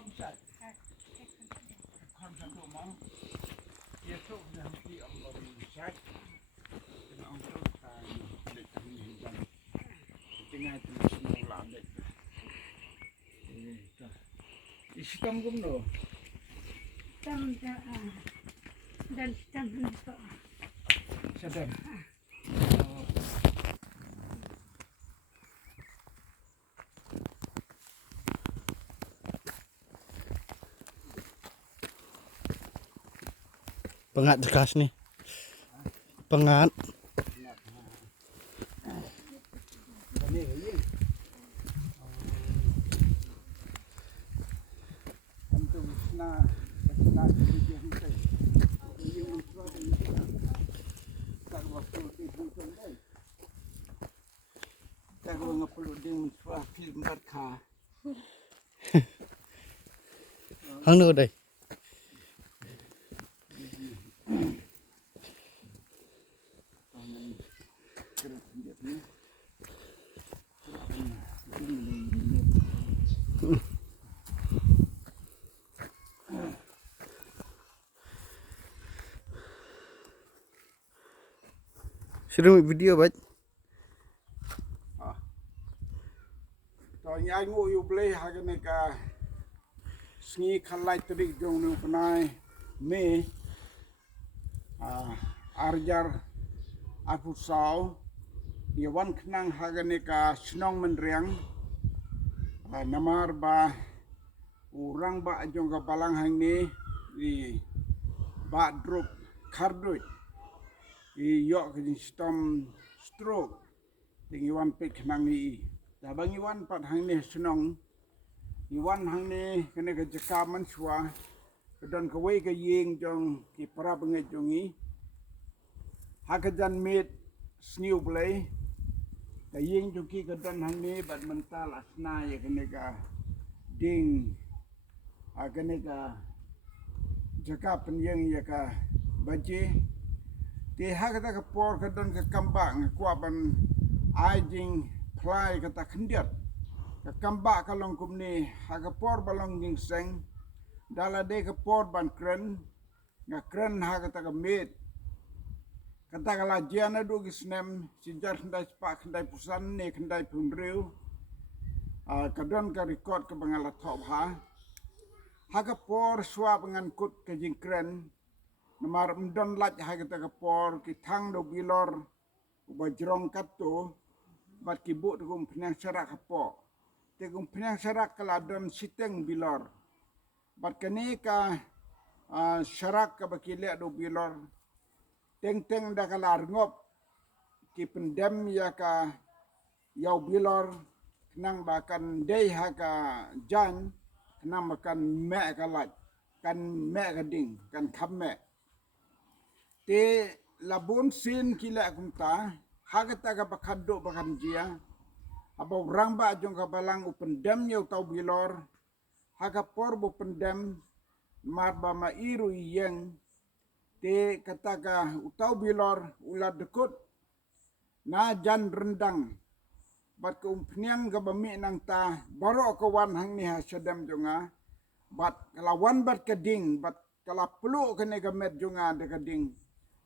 Komsat. Komsat tu mau. Dia tu dah mesti Allah bersat. Kena untuk tanya dekat ni dan tengah itu semua lambat. Istam gumno. Dan sistem bentuk. Sedang. Pengat dekas nih. Pengat. Ini ini. Untuk sena dia hentai. Dia muncul ini. Tak waktu itu hentai. Tak perlu dia muncul film berkah. Hang nữa đây. Sudah video baik. Tao nhai ngô yêu play hai cái này cả sni khăn lại trik jong nu penai me arjar aku sau dia wan kenang hai cái này cả snong menriang namar ba urang ba jong ka palang hang ni di ba drop khardoi i yok ke stom stroke dengan wan pek kenang ni dah bang iwan pat hang ni senong iwan hang ni kena ke jekaman swa kedan ke wei ke yeng jong ki para bengai jongi hakajan mit sniu play ke yeng jong ki kedan hang ni bat mental asna ya kena ka ding kena ka jekapan yeng ya ka baje ti hakata ke por kedan ke kambang kuapan ajing plai kata kendiat ke kambak kalong kumni hagapor balong gingseng dala de ke por ban kren nga kren hagata ke mit kata kala jiana do gisnem sijar kendai spak kendai pusan ne kendai punriu kadon ka record ke bangala top ha hagapor swa pengangkut ke jing kren namar mdon laj hagata ke por ki thang do bilor ubajrong kato bat kibuk tegum penyang syarak hapo tegum penyang syarak keladon siteng bilor bat kene ka syarak ka bakilek do bilor teng da kalar ngop ki pendem ya ka yau bilor kenang bakan dei ha ka jan kenang makan me ka lat kan me ka ding kan kham me te labun sin kilek kumta hagata ka bakado bakan jia abo ramba jong ka balang upendam yau tau bilor haga porbo pendam marba ma iru yeng te kata ka utau bilor ulat dekut na jan rendang bat ke umpniang ka bami nang ta baro ka wan hang ni hasadam jonga bat kalawan bat keding bat kala peluk kene ka met jonga de keding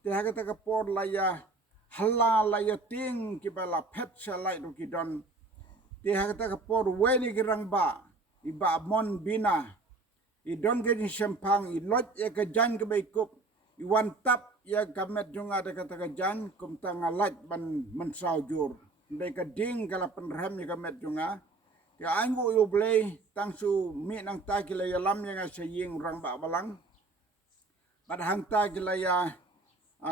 te hagata ka por laya halal ya ting kibala pet salai do kidon te hakata ka por weni girang ba iba mon bina i don ge sempang i lot ya ka jan ke baikup i wan tap ya gamet junga de kata ka jan kum tanga lat ban mensaujur de ka ding kala penrem ya gamet junga ya angu yo blay tangsu mi nang ta kila ya lam yang saying rang ba balang pad hang ta kila ya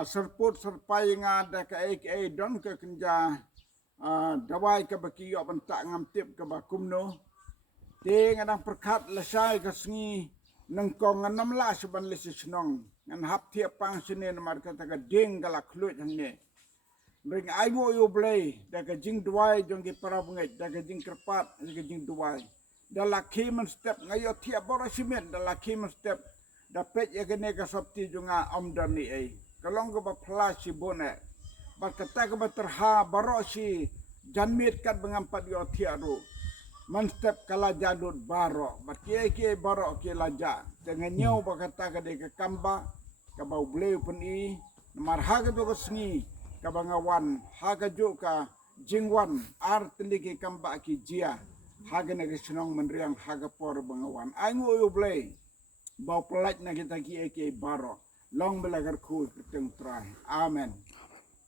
serput serpai nga da ka ek don ke kenja dawai ke baki yo bentak ngam tip ke bakumno te ngadang perkat lesai ke sengi nengkong nganam la seban lesi senong ngan hap tiap pang sini namar kata ka ding kala klut hangne ring aiwo yo blay da ka jing duai jong ki para bungai da ka jing kerpat da ka jing duai da laki men step ngayo tiap bora simen da laki men step da pet ya kene ka sabti jonga omdan ni ai kalong ko ba plus si bone bat kata ko ba terha baro si janmit kat bengampat yo tiaru Man step kala jadut baro, bat kie baro kie laja. Dengan nyau bakata kade ke kamba, kabau bleu pun i, namar haga to sengi, kabangawan haga joka jingwan artli ke kamba ki jia, haga na senong menriang haga por bangawan. Aingu yo bleu, bau pelat na kita kie baro, long belagar ku keteng trai. Amen.